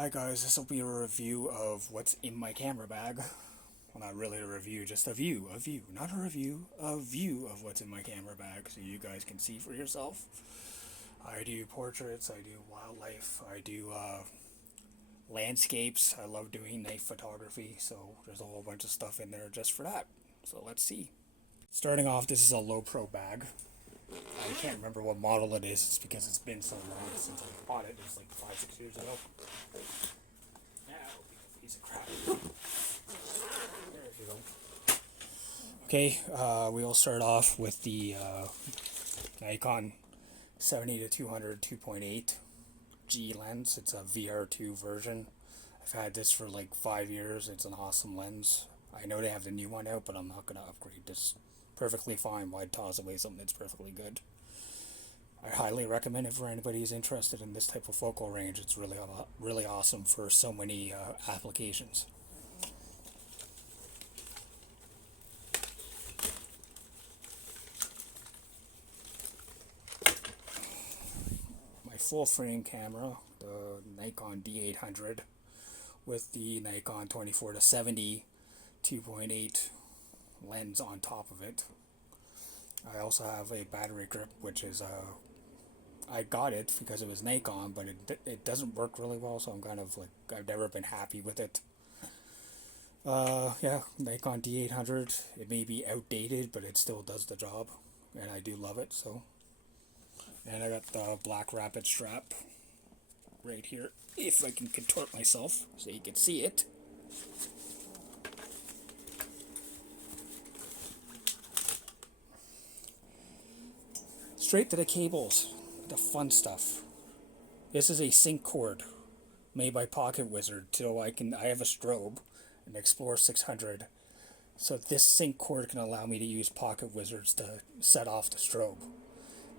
Hi guys, this will be a review of what's in my camera bag. Well, not really a review, just a view, not a review, a view of what's in my camera bag so you guys can see for yourself. I do portraits, I do wildlife, I do landscapes, I love doing night photography, so there's a whole bunch of stuff in there just for that. So let's see. Starting off, this is a Lowepro bag. I can't remember what model it is. It's because it's been so long since I bought it. It was like 5-6 years ago. Now, piece of crap. There you go. Okay, we'll start off with the Nikon 70-200 2.8 G lens. It's a VR2 version. I've had this for like 5 years. It's an awesome lens. I know they have the new one out, but I'm not going to upgrade this. Perfectly fine. Why toss away something that's perfectly good? I highly recommend it for anybody who's interested in this type of focal range. It's really awesome for so many applications. My full frame camera, the Nikon D800 with the Nikon 24-70 2.8 lens on top of it. I also have a battery grip, which is I got it because it was Nikon, but it doesn't work really well, so I'm kind of like, I've never been happy with it. Yeah, Nikon D800, it may be outdated, but it still does the job, and I do love it. So, and I got the black rapid strap right here, if I can contort myself so you can see it. Straight to the cables, the fun stuff. This is a sync cord made by Pocket Wizard, so I have a strobe, an Explorer 600. So this sync cord can allow me to use Pocket Wizards to set off the strobe,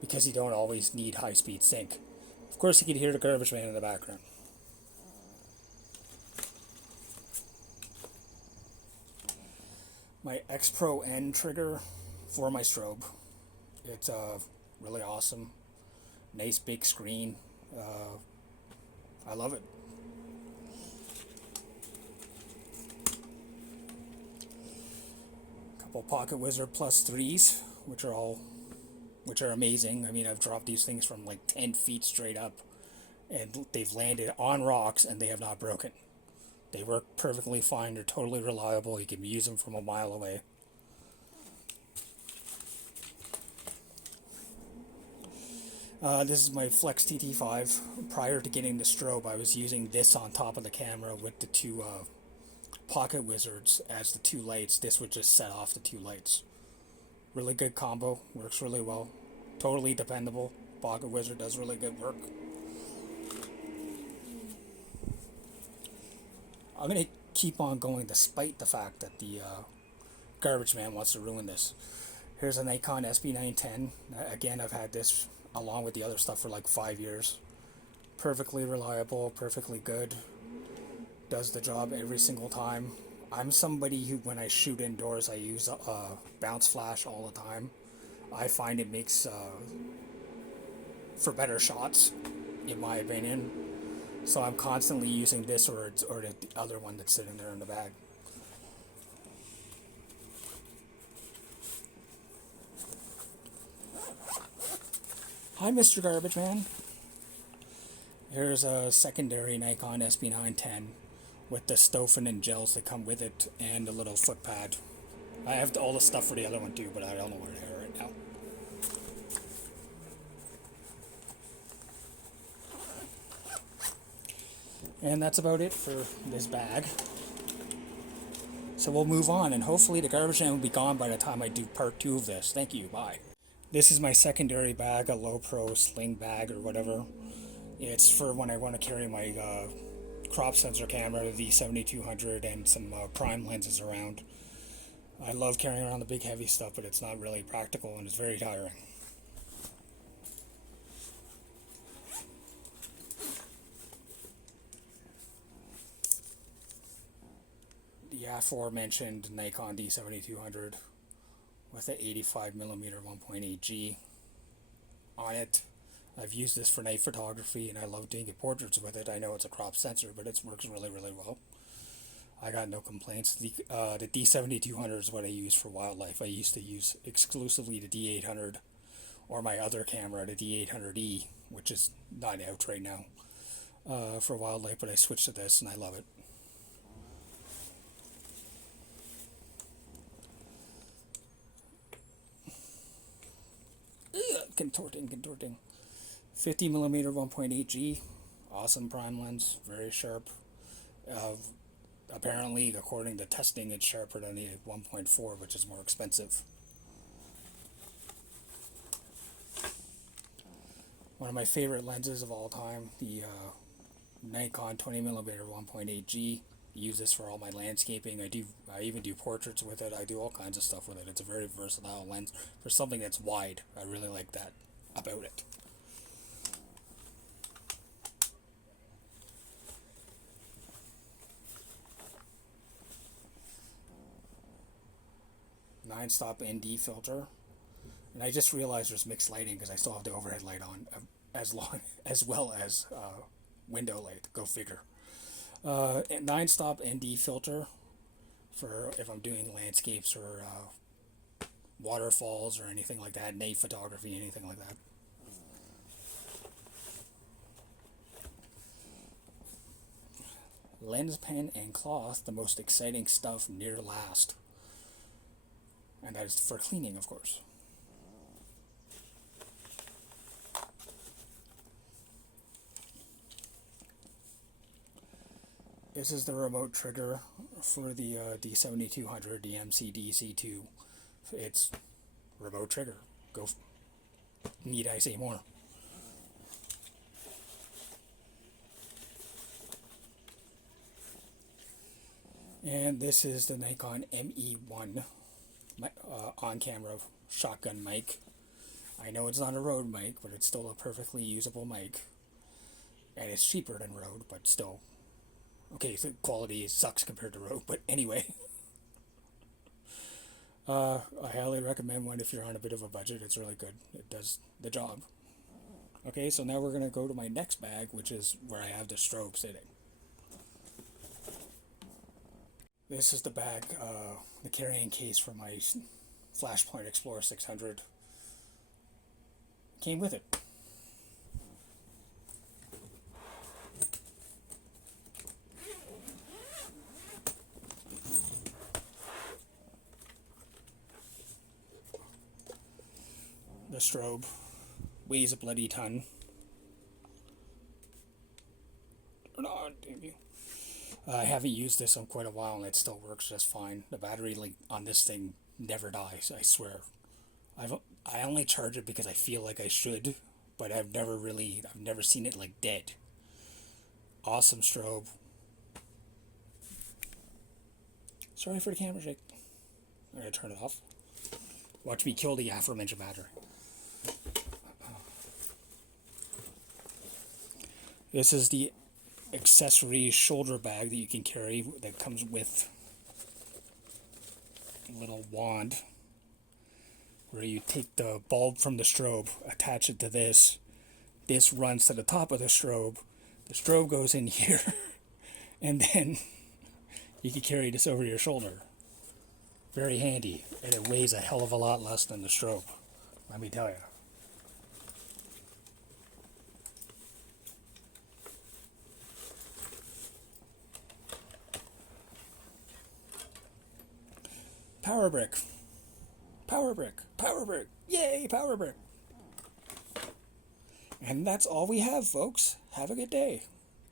because you don't always need high-speed sync. Of course, you can hear the garbage man in the background. My X Pro N trigger for my strobe. It's really awesome. Nice big screen. I love it. Couple Pocket Wizard Plus 3s, which are amazing. I mean, I've dropped these things from like 10 feet straight up, and they've landed on rocks and they have not broken. They work perfectly fine. They're totally reliable. You can use them from a mile away. This is my Flex TT5. Prior to getting the strobe, I was using this on top of the camera with the two Pocket Wizards as the two lights. This would just set off the two lights. Really good combo. Works really well. Totally dependable. Pocket Wizard does really good work. I'm going to keep on going despite the fact that the garbage man wants to ruin this. Here's a Nikon SB910. Again, I've had this along with the other stuff for like 5 years. Perfectly reliable, perfectly good. Does the job every single time. I'm somebody who, when I shoot indoors, I use bounce flash all the time. I find it makes for better shots, in my opinion. So I'm constantly using this or the other one that's sitting there in the bag. Hi, Mr. Garbage Man. Here's a secondary Nikon SB910 with the Stoffen and gels that come with it and a little foot pad. I have all the stuff for the other one too, but I don't know where they are right now. And that's about it for this bag. So we'll move on, and hopefully the garbage man will be gone by the time I do part 2 of this. Thank you, bye. This is my secondary bag, a Lowepro sling bag or whatever. It's for when I want to carry my crop sensor camera, the 7200, and some prime lenses around. I love carrying around the big heavy stuff, but it's not really practical and it's very tiring. The aforementioned Nikon D7200 with an 85mm 1.8G on it. I've used this for night photography, and I love doing portraits with it. I know it's a crop sensor, but it works really, really well. I got no complaints. The D7200 is what I use for wildlife. I used to use exclusively the D800 or my other camera, the D800E, which is not out right now for wildlife, but I switched to this and I love it. Contorting. 50mm 1.8G, awesome prime lens, very sharp. Apparently, according to testing, it's sharper than the 1.4, which is more expensive. One of my favorite lenses of all time, the Nikon 20mm 1.8G. Use this for all my landscaping. I even do portraits with it. I do all kinds of stuff with it. It's a very versatile lens for something that's wide. I really like that about it. Nine-stop ND filter, and I just realized there's mixed lighting because I still have the overhead light on, as well as window light. Go figure. 9-stop ND filter for if I'm doing landscapes or waterfalls or anything like that, night photography, anything like that. Lens pen and cloth, the most exciting stuff near last. And that is for cleaning, of course. This is the remote trigger for the D7200 DMC-DC2. It's remote trigger. Need I say more? And this is the Nikon ME1 on-camera shotgun mic. I know it's not a Rode mic, but it's still a perfectly usable mic. And it's cheaper than Rode, but still. Okay, the quality sucks compared to Rode, but anyway. I highly recommend one if you're on a bit of a budget. It's really good. It does the job. Okay, so now we're going to go to my next bag, which is where I have the strobe sitting. This is the bag, the carrying case for my Flashpoint Explorer 600. Came with it. The strobe weighs a bloody ton. Turn on, damn you. I haven't used this in quite a while and it still works just fine. The battery on this thing never dies, I swear. I only charge it because I feel like I should, but I've never seen it like dead. Awesome strobe. Sorry for the camera shake. I'm gonna turn it off. Watch me kill the aforementioned battery. This is the accessory shoulder bag that you can carry that comes with a little wand where you take the bulb from the strobe, attach it to this. This runs to the top of the strobe goes in here, and then you can carry this over your shoulder. Very handy, and it weighs a hell of a lot less than the strobe, let me tell you. Power brick. Power brick. Power brick. Yay, power brick. And that's all we have, folks. Have a good day.